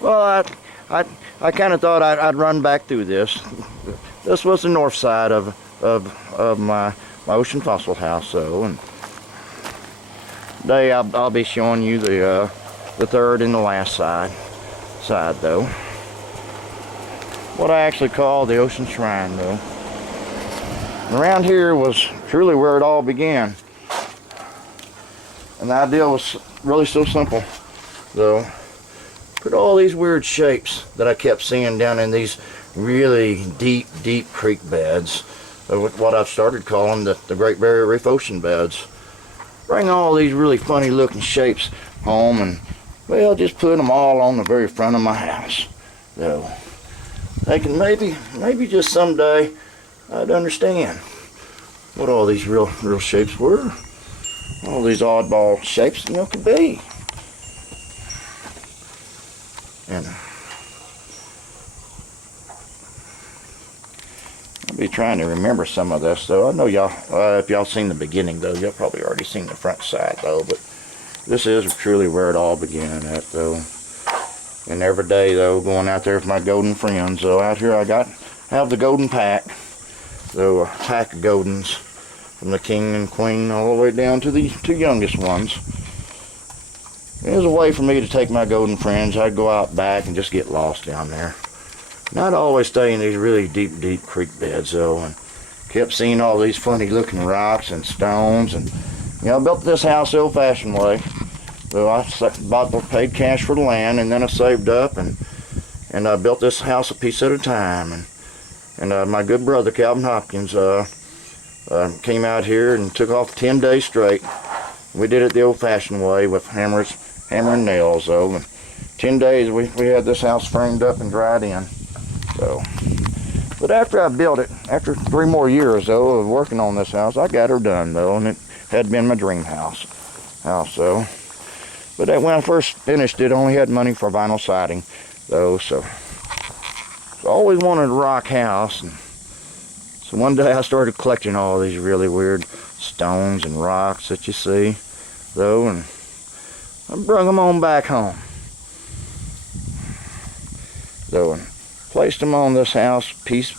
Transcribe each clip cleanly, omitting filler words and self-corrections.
Well, I kind of thought I'd run back through this. This was the north side of my ocean fossil house, though, and today I'll be showing you the third and the last side though. What I actually call the ocean shrine, though. And around here was truly where it all began. And the idea was really so simple, though. Put all these weird shapes that I kept seeing down in these really deep creek beds, what I've started calling the Great Barrier Reef ocean beds. Bring all these really funny looking shapes home and, well, just put them all on the very front of my house, though. Thinking maybe just someday I'd understand what all these real shapes were. All these oddball shapes, could be. And I'll be trying to remember some of this, though. I know y'all, if y'all seen the beginning, though, y'all probably already seen the front side, though. But this is truly where it all began at, though. And every day, though, going out there with my golden friends. So out here I have the golden pack. So a pack of goldens from the king and queen all the way down to the two youngest ones. It was a way for me to take my golden friends. I'd go out back and just get lost down there. And I'd always stay in these really deep creek beds, though, and kept seeing all these funny looking rocks and stones. And I built this house the old-fashioned way. So I paid cash for the land, and then I saved up, and I built this house a piece at a time. And my good brother Calvin Hopkins came out here and took off 10 days straight. We did it the old-fashioned way with hammer and nails, though. And 10 days we had this house framed up and dried in. So, but after I built it, after 3 more years though of working on this house, I got her done, though, and it had been my dream house. So. But when I first finished it, I only had money for vinyl siding, though, so I always wanted a rock house. And so one day I started collecting all these really weird stones and rocks that you see, though, and I brought them on back home, though, and placed them on this house piece,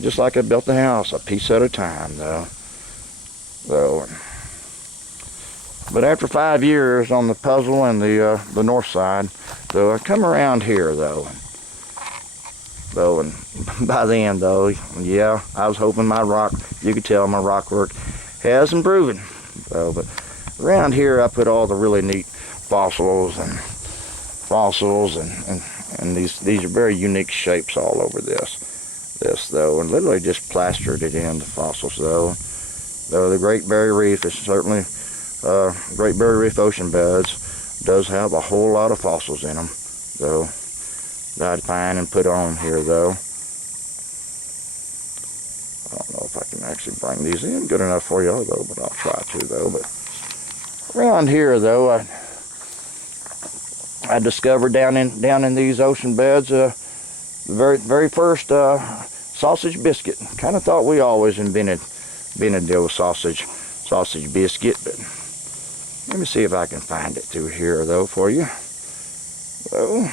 just like I built the house, a piece at a time, though. But after 5 years on the puzzle and the north side, though, I come around here, though, and by then, though, yeah, I was hoping you could tell my rock work has improved, though. But around here, I put all the really neat fossils and these are very unique shapes all over this, though, and literally just plastered it in the fossils, though. Though the Great Barrier Reef is certainly. Great Barrier Reef ocean beds does have a whole lot of fossils in them, though, that I'd find and put on here, though. I don't know if I can actually bring these in good enough for y'all, though, but I'll try to, though. But around here, though, I discovered down in these ocean beds the very first sausage biscuit. Kind of thought we always invented a deal with sausage biscuit, but let me see if I can find it through here, though, for you. Well,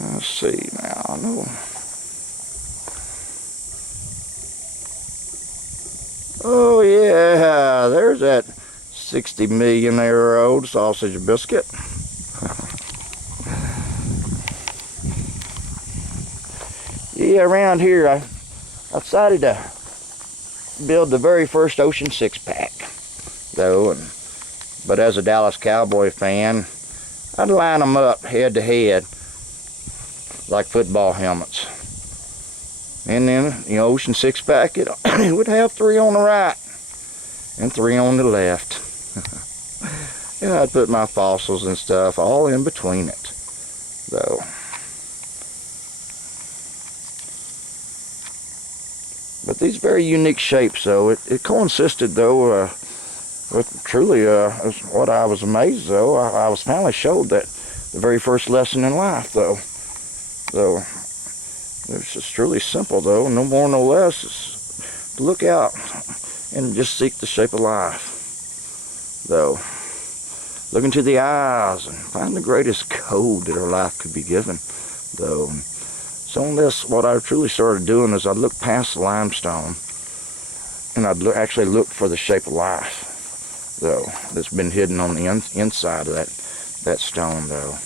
let's see now. No. Oh yeah, there's that 60 million-year-old sausage biscuit. Yeah, around here I decided to build the very first ocean six-pack, though, but as a Dallas Cowboy fan, I'd line them up head to head like football helmets, and then ocean six-pack, it would have 3 on the right and 3 on the left. And I'd put my fossils and stuff all in between it, though. But these very unique shapes, though, it coincided, though, with truly what I was amazed, though. I was finally showed that the very first lesson in life, though. It's just truly simple, though, no more, no less. It's to look out and just seek the shape of life, though. look into the eyes and find the greatest code that our life could be given, though. So on this, what I truly started doing is I'd look past the limestone, and I'd actually look for the shape of life, though, that's been hidden on the inside of that stone, though.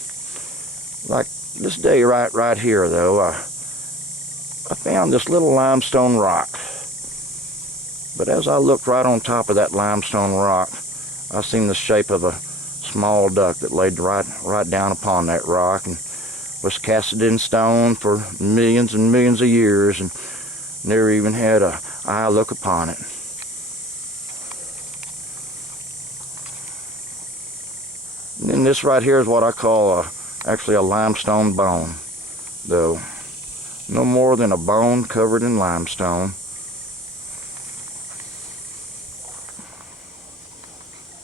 Like this day right here, though, I found this little limestone rock. But as I looked right on top of that limestone rock, I seen the shape of a small duck that laid right down upon that rock and was casted in stone for millions and millions of years and never even had an eye look upon it. And then this right here is what I call actually a limestone bone, though. No more than a bone covered in limestone.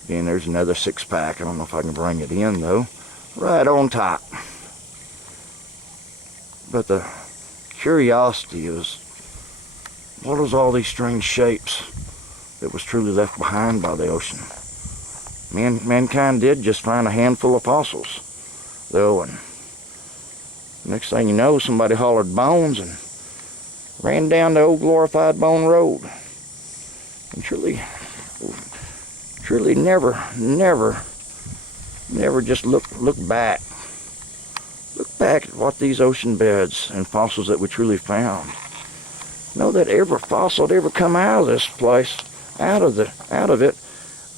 Again, there's another 6-pack. I don't know if I can bring it in, though. Right on top. But the curiosity is, what is all these strange shapes that was truly left behind by the ocean? Mankind did just find a handful of fossils, though, and next thing you know, somebody hollered bones and ran down the old glorified bone road. And truly never just look back. Look back at what these ocean beds and fossils that we truly found. Know that every fossil that ever come out of this place, out of it,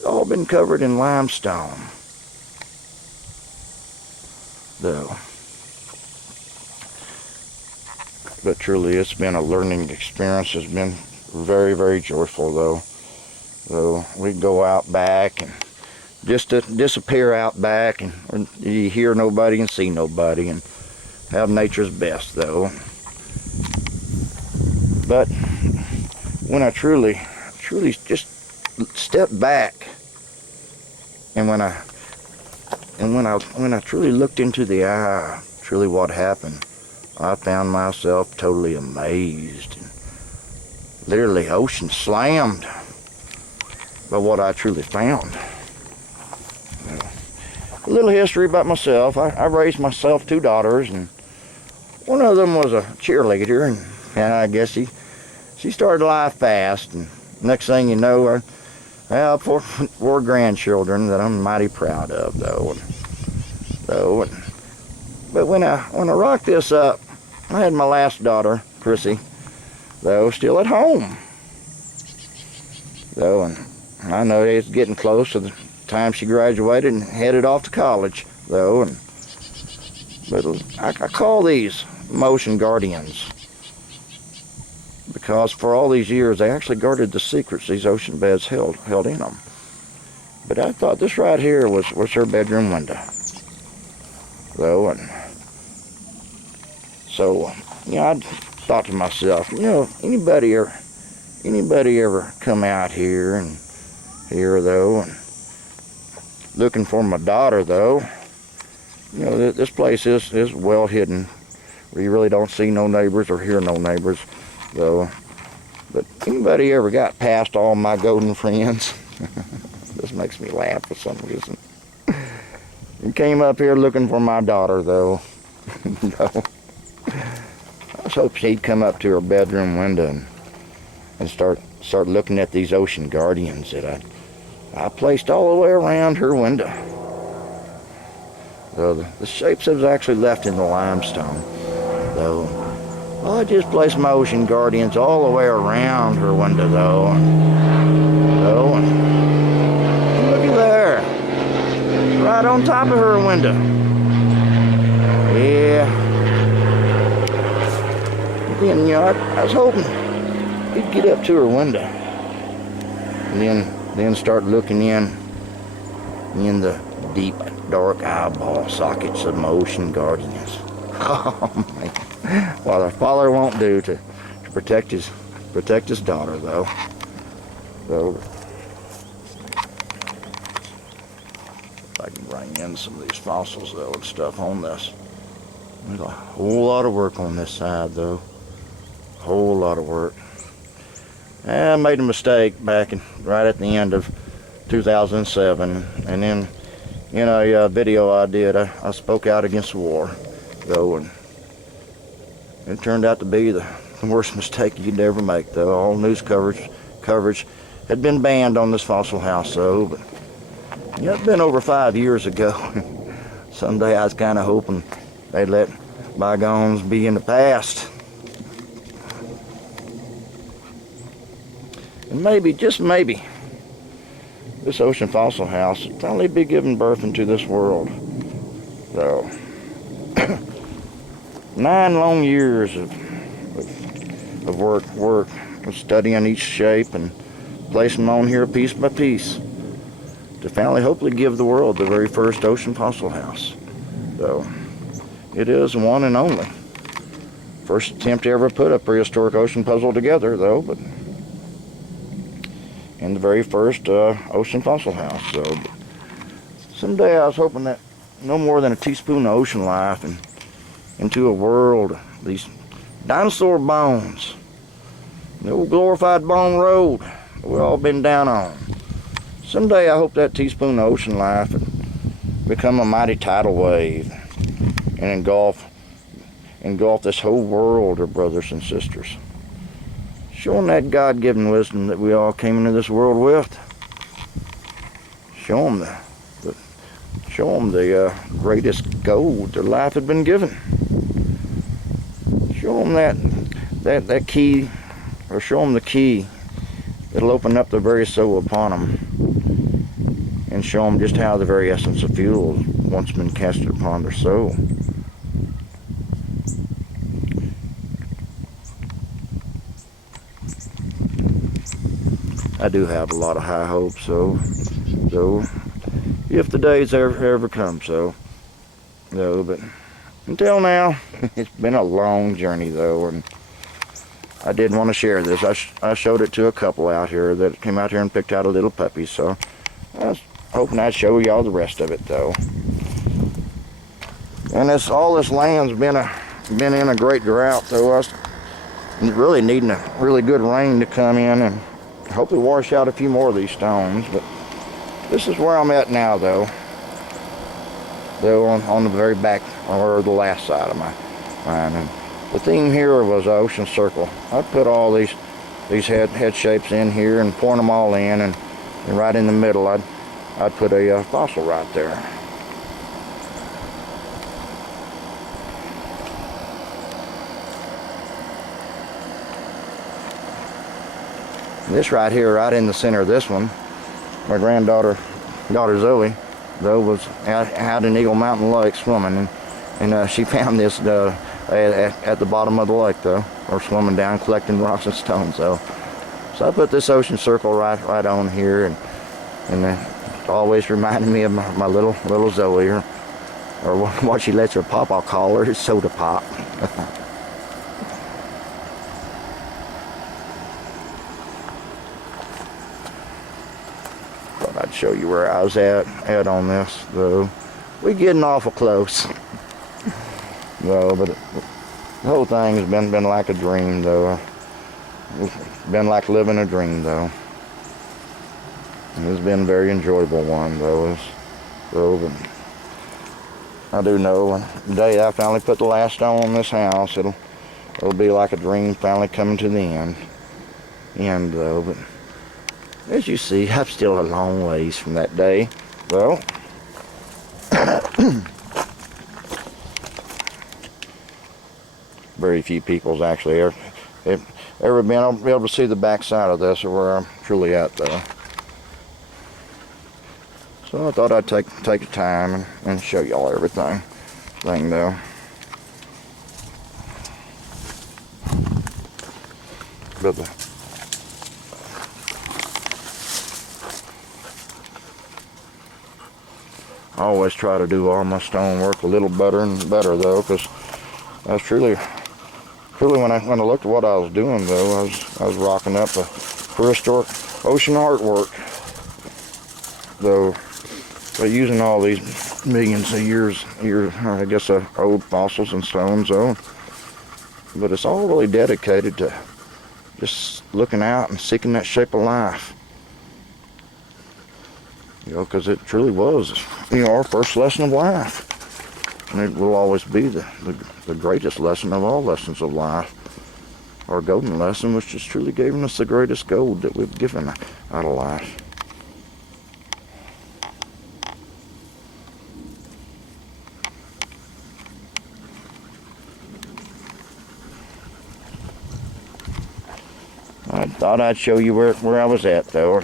all been covered in limestone, though. But truly, it's been a learning experience. It's been very, very joyful, though. So we go out back and just to disappear out back, and you hear nobody and see nobody, and have nature's best, though. But when I truly just step back, and when I truly looked into the eye, truly what happened, I found myself totally amazed, and literally ocean slammed by what I truly found. A little history about myself. I raised myself 2 daughters, and one of them was a cheerleader, and I guess she started life fast, and next thing you know, I have 4 grandchildren that I'm mighty proud of, though. But when I rocked this up, I had my last daughter, Chrissy, though, still at home, though, and I know it's getting close to the time she graduated and headed off to college, though. But I call these motion guardians because for all these years they actually guarded the secrets these ocean beds held in them. But I thought this right here was her bedroom window, though, and so I thought to myself, anybody ever come out here, though, and looking for my daughter, though, this place is well hidden, where you really don't see no neighbors or hear no neighbors, though. But anybody ever got past all my golden friends? This makes me laugh for some reason. You came up here looking for my daughter, though. No. I was hoping she'd come up to her bedroom window and start looking at these ocean guardians that I placed all the way around her window. So the shapes I was actually left in the limestone, though. Well, I just placed my ocean guardians all the way around her window, though. And looky there, right on top of her window. Yeah. And then, I was hoping he'd get up to her window, and then start looking in the deep, dark eyeball sockets of my ocean guardians. Oh man, what a father won't do to protect his daughter, though. So if I can bring in some of these fossils, though, and stuff on this. There's a whole lot of work on this side, though. A whole lot of work. I made a mistake back right at the end of 2007, and then in a video I did, I spoke out against war, though, and it turned out to be the worst mistake you'd ever make, though. All news coverage had been banned on this fossil house, though, but yeah, it's been over 5 years ago. Someday I was kind of hoping they'd let bygones be in the past. And maybe, just maybe, this ocean fossil house will finally be giving birth into this world. So, 9 long years of work, of studying each shape and placing them on here piece by piece to finally hopefully give the world the very first ocean fossil house. So, it is one and only. First attempt to ever put a prehistoric ocean puzzle together, though, but in the very first ocean fossil house. So, someday I was hoping that no more than a teaspoon of ocean life and into a world, these dinosaur bones, the old glorified bone road that we've all been down on. Someday I hope that teaspoon of ocean life would become a mighty tidal wave and engulf this whole world of brothers and sisters. Show them that God-given wisdom that we all came into this world with. Show them the greatest gold their life had been given. Show them that key, or show them the key that'll open up the very soul upon them, and show them just how the very essence of fuel has once been casted upon their soul. I do have a lot of high hopes, so if the days ever come, but until now, it's been a long journey, though, and I did want to share this. I showed it to a couple out here that came out here and picked out a little puppy, so I was hoping I'd show y'all the rest of it, though. And all this land's been in a great drought, though. I was really needing a really good rain to come in and hopefully wash out a few more of these stones, but this is where I'm at now, though on the very back, or the last side of my line. And the theme here was ocean circle. I put all these head shapes in here and point them all in, and right in the middle I'd put a fossil right there. This right here, right in the center of this one, my daughter Zoe, though, was out in Eagle Mountain Lake swimming, and she found this at the bottom of the lake, though, or swimming down collecting rocks and stones. So I put this ocean circle right on here, and always reminding me of my little Zoe, or what she lets her pop, I'll call her, is Soda Pop. I'd show you where I was at on this, though. We're getting awful close. No, but the whole thing has been like a dream, though. It's been like living a dream, though. And it's been a very enjoyable one, though. But I do know the day I finally put the last stone on this house, it'll be like a dream finally coming to the end, though. But as you see, I'm still a long ways from that day. Well, very few people's actually ever been able to see the back side of this, or where I'm truly at, though. So I thought I'd take the time and show y'all everything, though. But I always try to do all my stonework a little better and better, though, because that's truly when I looked at what I was doing, though, I was rocking up a prehistoric ocean artwork, though, by using all these millions of years, I guess, old fossils and stones, though. But it's all really dedicated to just looking out and seeking that shape of life. You know, because it truly was, you know, our first lesson of life. And it will always be the greatest lesson of all lessons of life. Our golden lesson, which has truly given us the greatest gold that we've given out of life. I thought I'd show you where I was at, though.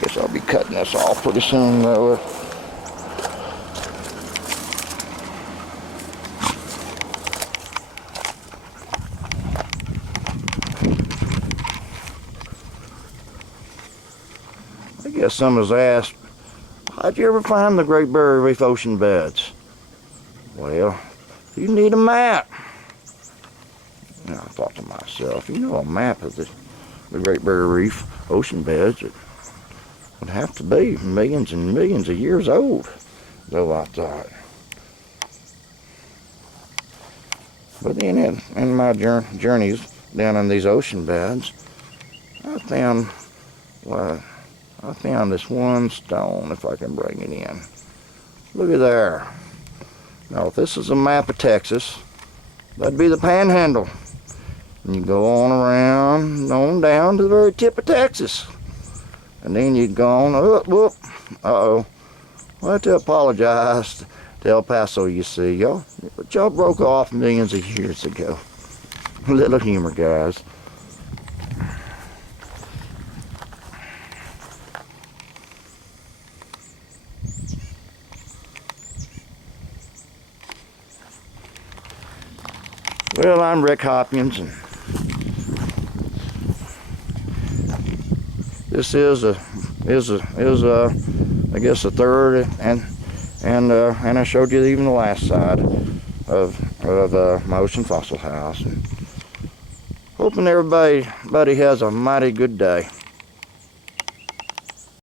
Guess I'll be cutting this off pretty soon, though. I guess some has asked, how'd you ever find the Great Barrier Reef ocean beds? Well, you need a map. And I thought to myself, you know, a map of the Great Barrier Reef ocean beds, it would have to be millions and millions of years old, though I thought. But then in my journeys down in these ocean beds, I found this one stone, if I can bring it in. Look at there. Now, if this is a map of Texas, that'd be the Panhandle. And you go on around, on down to the very tip of Texas. And then you'd go on, whoop, uh-oh. Well, I have to apologize to El Paso, you see. Y'all broke off millions of years ago. A little humor, guys. Well, I'm Rick Hopkins, and this is I guess the third, and I showed you even the last side of my ocean fossil house. And hoping everybody has a mighty good day.